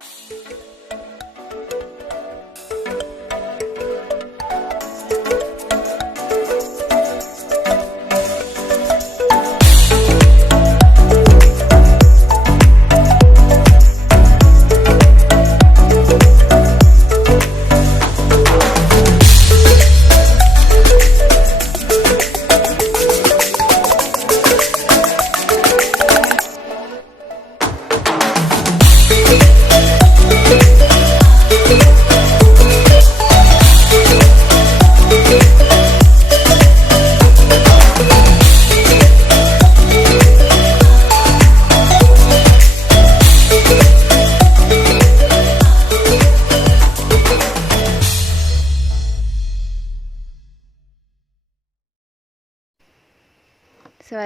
ส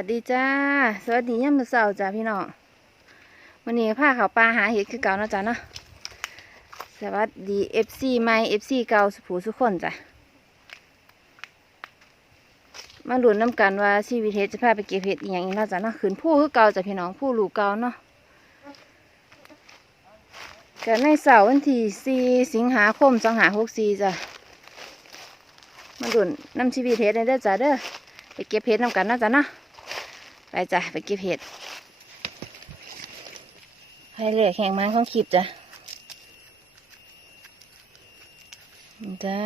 วัสดีจ้า สวัสดียามมื้อเช้าจ้าพี่น้องวันนี้พาขาวปลาหาเห็ดคือเก่าเนาะจ้าเนาะสวัสดี FC ใหม่ FC เก่าสุผูสุกคนจ้ะมาหลุนน้ำกันว่าชีวิตเห็ดจะพาไปเก็บเห็ดอีกอย่างอีกเนาะจ้าเนาะขืนผู้คือเก่าจ้ะพี่น้องผู้ลูกเก่าเนาะกันในเสาร์วันที่4สิงหาคม2564จ้ะมาหลุนน้ำชีวิตเห็ดในเด้อจ้าเด้อไปเก็บเห็ดน้ำกันนะจ้ะเนาะ ไปจ้ะไปเก็บเห็ดให้เหลือแข่งมันของคลิปจ้ะนี่จ้า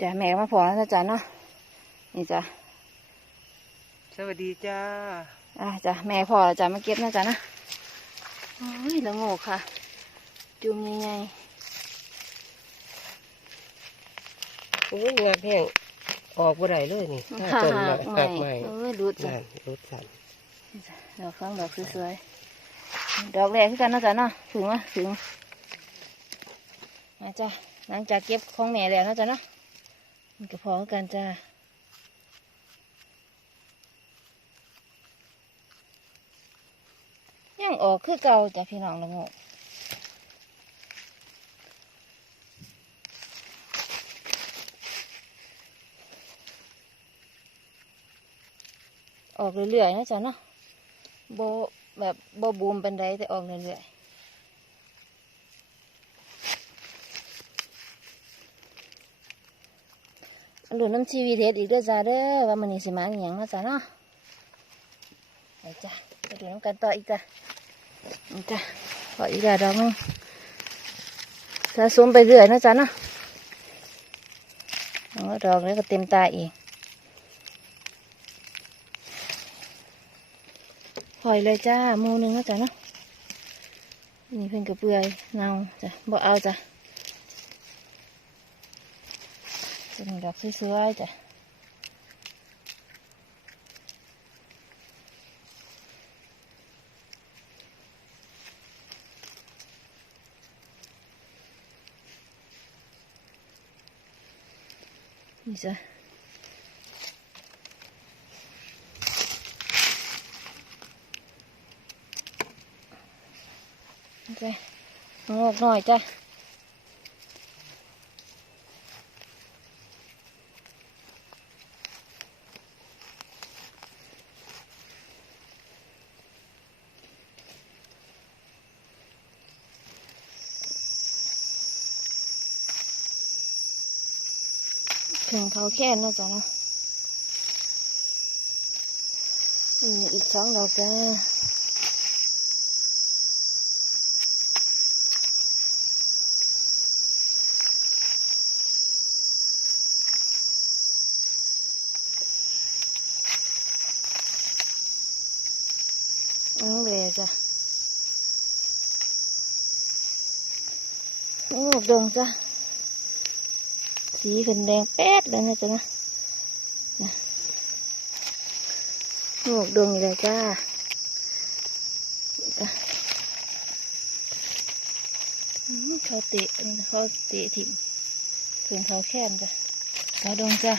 จ้ะแม่ก็มาพอแล้วนะจ้ะเนาะนี่จ้ะสวัสดีจ้าอะจ้ะแม่พอแล้วจ้ะมาเก็บนะจ้ะนะโอ้ยละโงกค่ะ จุ่มใหญ่โอ้ยงานแห้ง ออกบ่ได้เลยนี่ๆหน้าหัต้นไม้กหักใหใหม่ม่โอ้ยดูดจ้ะนั่นรถสั่นดอกข้างดอกสวยๆดอกแรกคือกันเนาะจ๊ะเนาะถึงวะถึงมาจ้ะหลังจากเก็บของแม่แล้วเนาะจ๊ะเนาะมันก็พอคือกันจ้ายังออกคือเก่าจ้ะพี่น้องละโง ออกเรื่อยๆนะจ๊ะเนาะโบแบบโบบูมเป็นไรแต่ออกเรื่อยๆอันหลุนน้ำชีวีเทสอีกเด้อจ้าเด้อว่ามันนี่สิมาอหย่างเนาะจ้าเนาะไปจ้ะไปดูน้ำกันต่ออีกจ้ะนี่จ้ะต่ออีกแล้วดอกหนึงสะสมไปเรื่อยเนาะจ้าเนาะเอาดอกนี้ก็เต็มตาอีก ปล่อยเลยจ้าหมูหนึงนะจ๊ะเนาะนี่เพิ่นกระเปื่อยเนาจ้ะบ่เอาจ้ะเป็นดอกสวยๆจ้ะนี่จ้ะ จ้ะงอกหน่อยจ้ะเพียงเขาแค่นเนาะจ้ะนะอีกสองดอกจ้า อืมเลยจ้ะ งูดงจ้ะสีขึ้นแดงแป๊ดเลยนะจ๊ะนะนะงูดงเลยจ้าจ้ะอืมเขาเตะเขาเตะถิ่มเพื่อนเขาแค้นจ้ะเขาดงจ้ะ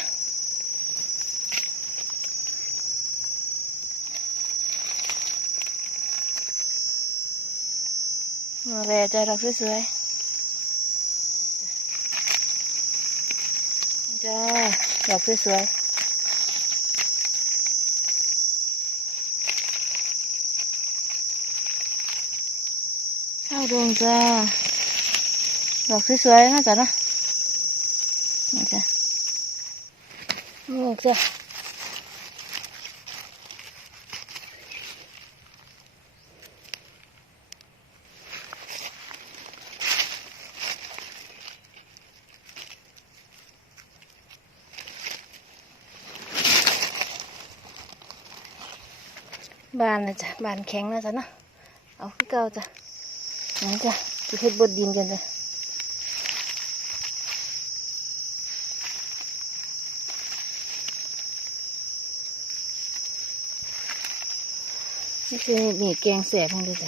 มาเลยจ้ะดอกสวยๆ จ้าดอกสวยข้าวดวงจ้าดอกสวยๆนะจ๊ะนะนี่จ้ะนี่จ้ะ บานนะจ๊ะบานแข็งนะจ๊ะนะเอาขึ้นเก่าจ้ะนี่จ้ะจะเฮ็ดบดดินกันจ้ะนี่คือนี่แกงแสบของดูสิ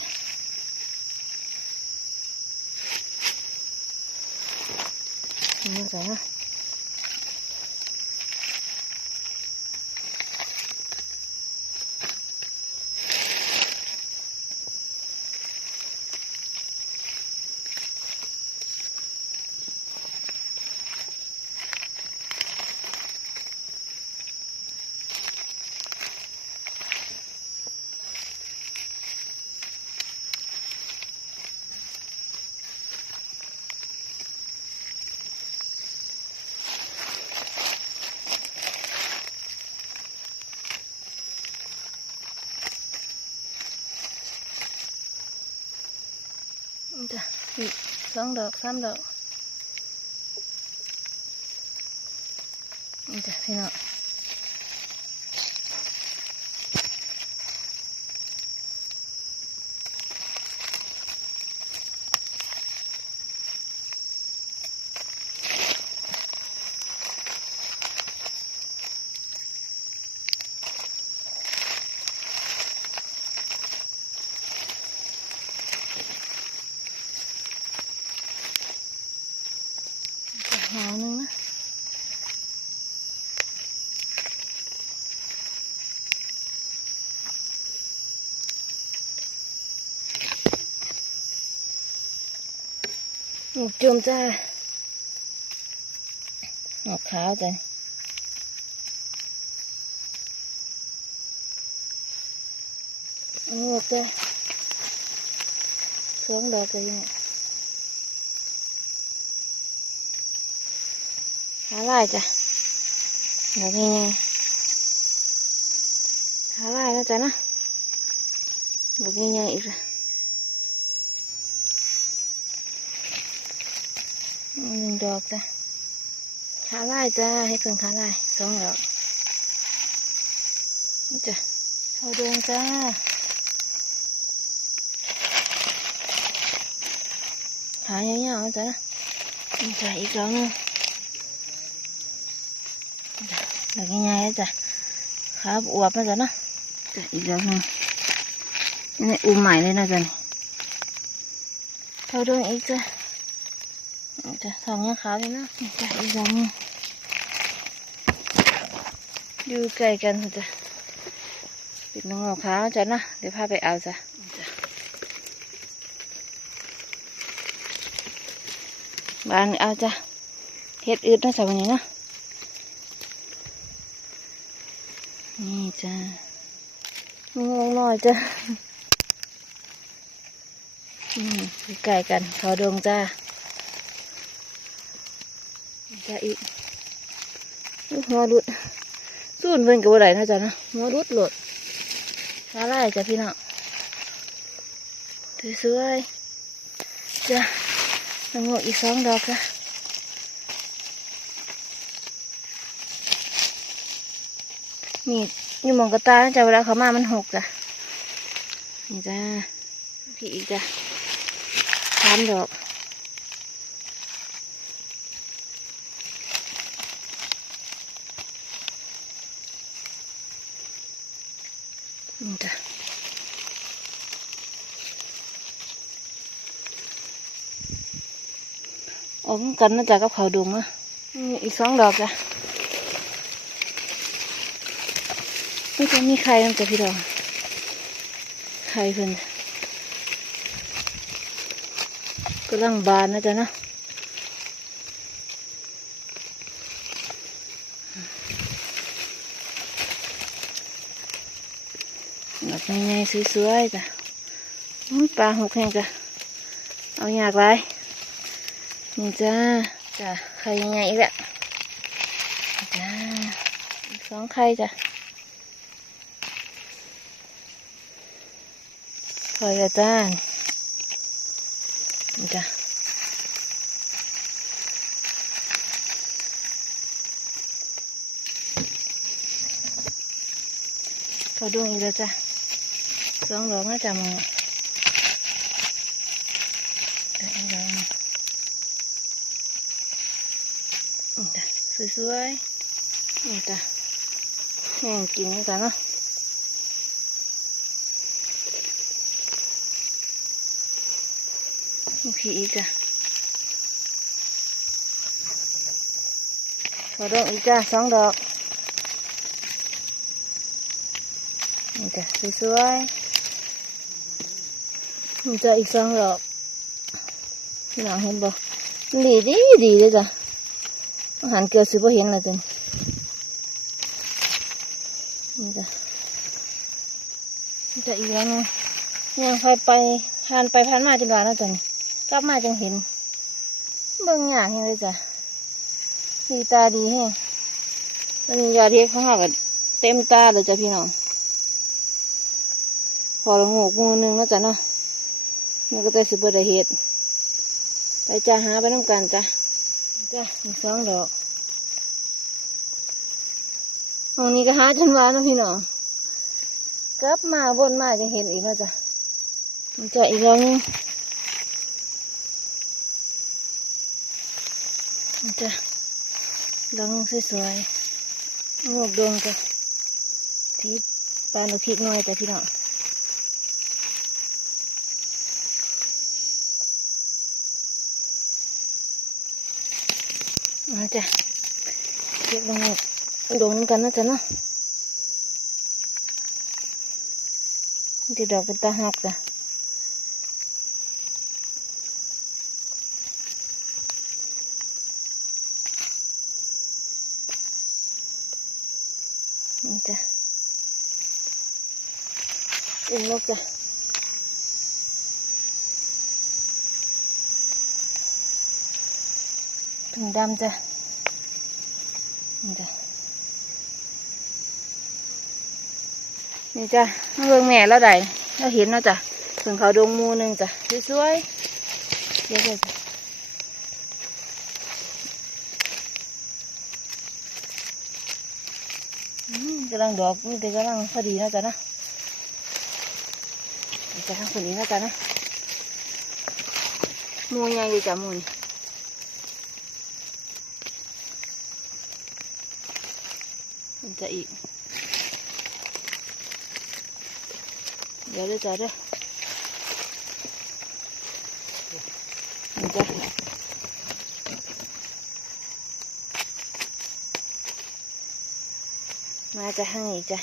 นี่จ้ะนี่จ้ะ อีกสองดอกสามดอกนี่จ้ะพี่น้อง หมกจุ่มจ้าหมกขาวจ้ะเอาหมกจ้ะสองดอกเลยเนี่ย หาลายจ้ะเดี๋ยวนี้ไงหาลายนะจ๊ะนะเดี๋ยวนี้ไงอีกละหนึ่งดอกจ้ะขาลายจ้าให้เพิ่งขาลายสองดอกนี่จ้ะเอาดวงจ้าหายาวๆนะจ้ะนะนี่จ้ะอีกดอกหนึงดอกง่ายๆจ้ะครับอวบนะจ๊ะเนาะจ้ะอีกดอกหนึงนี่อุ้มใหม่เลยนะจ๊ะนี่เท่าดวงอีกจ้ะนี่ จ้ะทองยังขาวเลยนะจ้ะอีกดองอยู่ใกล้กันจ้ะปิดน้องขาวจ้ะนะเดี๋ยวพาไปเอาจ้ะบานเอาจ้ะเฮ็ดอืดนะจ๊ะวันนี้นะนี่จ้างงหน่อยจ้ะอืมอยู่ใกลกันขอดวงจ้า จ้าอีกหัวรุดสู้นเพิ่นกับอะไรนะจ๊ะนะหัวรุดหลดอะไรจ้ะพี่น้องสวยๆจ้ะน้ำงอกอีกสองดอกจ้ะนี่อยู่มองกระตาจ้ะเวลาเขามามันหกจ้ะนี่จ้าพี่อีกจ้ะสามดอก นี่จ้ะออกกันนะจ๊ะกับเขาดุงอะอีกสองดอกจ้ะไม่จะมีใครมันจะพี่ดอกใครเพิ่นกำลังบานนะจ๊ะนะแบบง่ายๆ สวยๆจ้ะปลาหกแห้งจ้ะเอาอยากไรนี่จ้าจ้าไข่ยังไงอีกแล้วจ้าสองไข่จ้ะไข่ละจ้านี่จ้ะเขาดวงอีกแล้วจ้ะ สองดอกน่าจะมึงเดี๋ยสวยๆนี่จ้ะแห้งกินนี่จ้ะเนาะนี่พี่อีกจ้ะเขาดวงอีกจ้ะสองดอกนี่จ้ะสวยๆ นี่จ้ะอีกสองดอกพี่น้องเห็นบ่ดีดีดีเลยจ้ะอาหารเกลือสิบ่เห็นและจ้ะนี่จ้ะจะอีกแล้วนึงยังไปไปผ่านไปผ่านมาจนว่าแล้วจ้ะนี่กลับมาจังเห็น เบิ่งยากเห็นเลยจ้ะดีตาดีแฮงวันนี้ยอดเรียกเขาหากเต็มตาเลยจ้ะพี่น้อง พอละงูกงูนึงแล้วจ้ะเนาะ มันก็ได้สิบได้เห็ดไปจ้าหาไปน้ำกันจ้ะจ้ะอีกสองดอกตรงนี้ก็หาจนว่าเนาะพี่น้องกลับมาบนมายังเห็นอีกแล้วจ้ะมันจะอีกแล้วนึงนี่จ้ะดองสวยๆงูกดวงจ้ะที่ปลาหนุพริกน้อยจ้ะพี่น้อง มาจ้ะเก็บลงดงน้ำกันนะจ๊ะเนาะดีดอกเป็นตาหักจ้ะนี่จ้ะอึ่งนกจ้ะ ถุงดำจ้ะนี่จ้ะนี่จ้ะมาเบิ่งแม่แล้วได้เราเห็นเนาะจ้ะถึงเขาดงมูหนึ่งจ้ะสวยๆเดี๋ยวๆจ้ะกำลังดอกนี่แต่กำลังพอดีนะจ้ะนะจะทางคนนี้นะจ้ะนะมูใหญ่เลยจ้ะมูนี่ มัน จะอีกเดี๋ยวเดี๋ยวจะเด้อมันจะมาจะหั่งอีกจ้ะ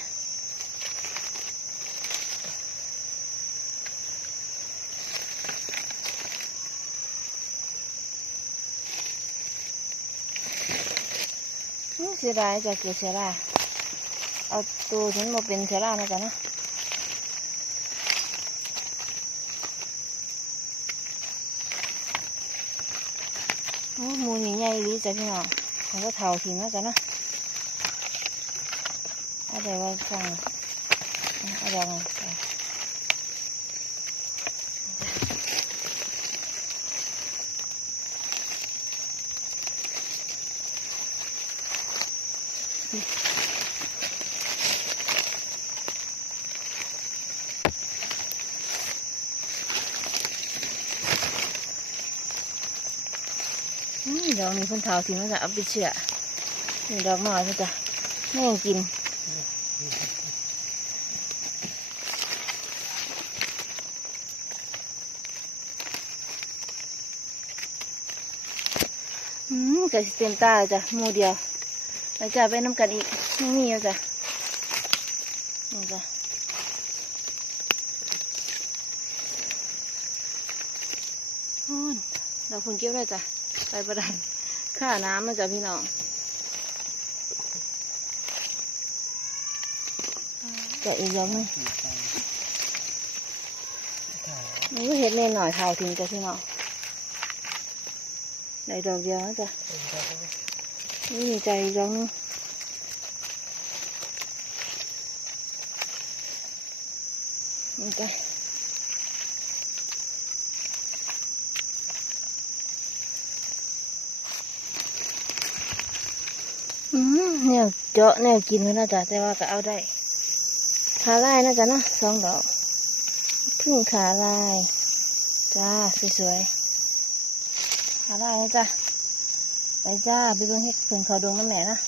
อื้อเสียดายจ้ะเกลือเสียดาย เอาตัวฉันมาเป็นเชื้อรานะจ๊ะนะโอ้มูนี่ใหญ่ดีจ้ะพี่น้องเขาก็เท่าทีนะจ๊ะนะอาจจะว่าฟังอาจจะว่า เอาอืมดอกนี้เพิ่นเทาทีนจะเอาไปเชื่อนี่ดอกน้อยเพิ่นจ้ะแม่งกินอืมกะสิเต็มตาจ้ะมูเดียวแล้วจะไปน้ำกันอีกไม่มีแล้วจ้ะนี่จ้ะโอ้ยเราคุณเก็บได้จ้ะไปประดัน ค่าน้ำนะจ้ะพี่น้องจะอีกยังนึงนี่ก็เห็ดเน่นหน่อยเท่าทิ้งจ้ะพี่น้องได้ดอกเดียวนะจ้ะนี่ใจอีกดอกหนึงนี่จ้ะ เนี่ยเจาะเนี่ยกินไว้นะจ๊ะแต่ว่าก็เอาได้ ขาลายนะจ๊ะเนาะสองดอก พึ่งขาลาย จ้า สวยๆ ขาลายนะจ๊ะไปจ้าไปดูให้เพื่อนเขาดวงน้ำแม่นะ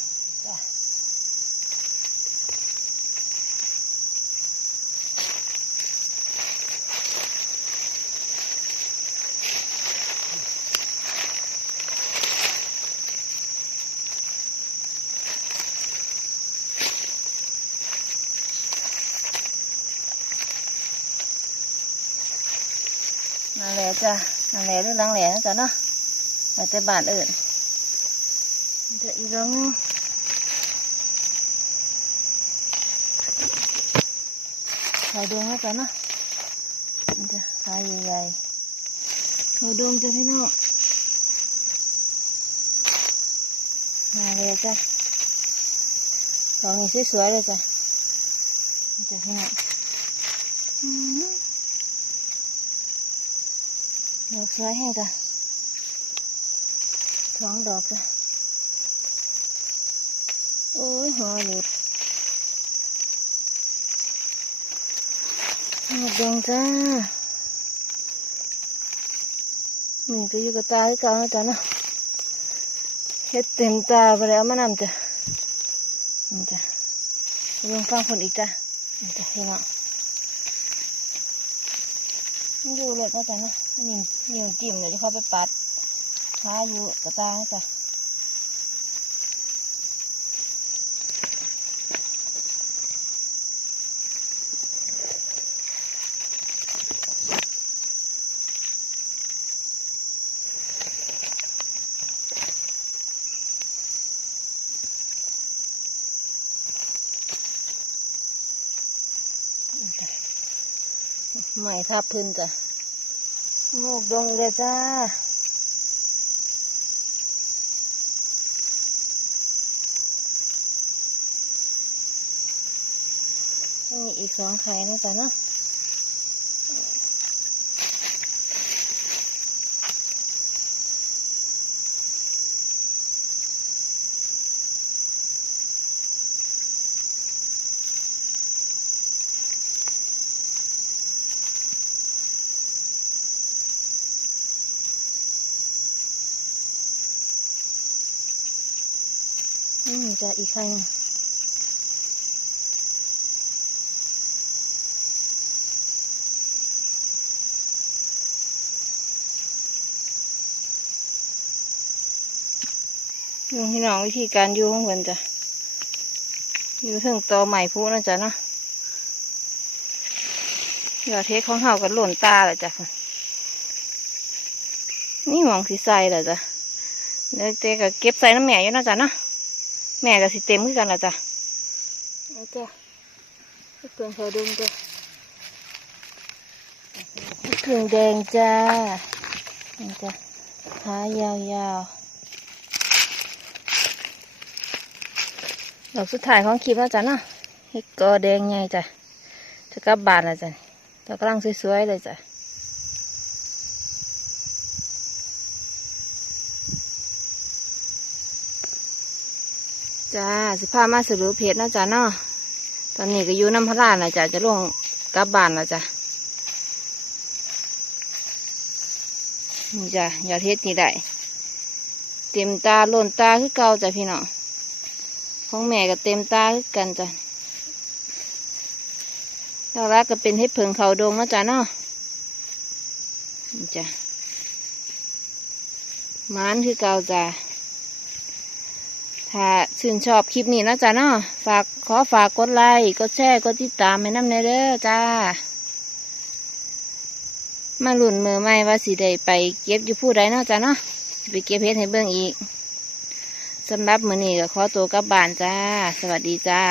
นั่นแหละจ้ะนั่นแหละหรือหลังแหล่นะจ๊ะเนาะแต่บ้านอื่นเดี๋ยวอีกดอกหนึงขายดวงนะจ๊ะเนาะจ้ะขายใหญ่ๆขายดวงจ้ะพี่น้องมาเลยจ้ะของนี้สวยๆเลยจ้ะจ้ะพี่น้องอืม ดอกสวยแห้งจ้ะท้องดอกจ้ะโอ้ยหัวหลุดหมดดงจ้านี่ก็อยู่กับตาที่เก่านะจ๊ะเนาะเฮ็ดเต็มตาไปแล้วมานำจ้ะนี่จ้ะลงฟังคนอีกจ้ะนี่จ้ะพี่น้องอยู่เลยนะจ๊ะนะ นี่นี่จิ้มเลยจะเข้าไปปัดหาอยู่กระตานะจ๊ะใหม่ทับพื้นจ้ะ งอกดงเลยจ้ามีอีกสองไข่นะจ๊ะเนาะอื มจะอีกไข่หนึงนี่พี่น้องวิธีการอยู่ของเพิ่นจ้ะอยู่ถึงตอใหม่พูนะจ๊ะเนาะยอดเทคของเฮาก็หล่นตาแหละจ้ะนี่หมองสีใสแหละจ้ะเดี๋ยวเจ๊ก็เก็บใส่น้ำแม่อยู่นาะจ๊ะเนาะ แม่ก็สิเต็มขึ้นกันละจ้ะเอาจ้ะเครื่องเขาดุมจ้ะเครื่องแดงจ้านี่จ้ะขายาวๆดอกสุดท้ายของคลิปแล้วจ้ะเนาะเฮ็ดกอแดงใหญ่จ้ะจะกลับบานแล้วจ้ะดอกกำลังสวยๆเลยจ้ะ จ้าสิพามาสรุปเพจนะจ้ะเนาะตอนนี้ก็อยู่น้ำพระลานนะจ้ะจะลงกลับบ้านแล้วจ้ะนี่จ้ะยอดเฮ็ดนี่ได้เต็มตาล้นตาคือเก่าจ้ะพี่น้องของแม่ก็เต็มตาคือกันจ้ะดอกรักก็เป็นเห็ดเผิงเขาดงนะจ้ะเนาะนี่จ้ะมานคือเก่าจ้ะ ถ้าชื่นชอบคลิปนี้นะจ๊ะเนาะฝากขอฝากกดไลค์กดแชร์กดติดตามให้น้ำในเด้อจ้า มาหลุ่นมือไม่ว่าสิได้ไปเก็บอยู่ผู้ใดเนาะจ๊ะเนาะสิไปเก็บเพชรให้เบิ่งอีกสำหรับมือนี้ก็ขอตัวกลับบ้านจ้า สวัสดีจ้า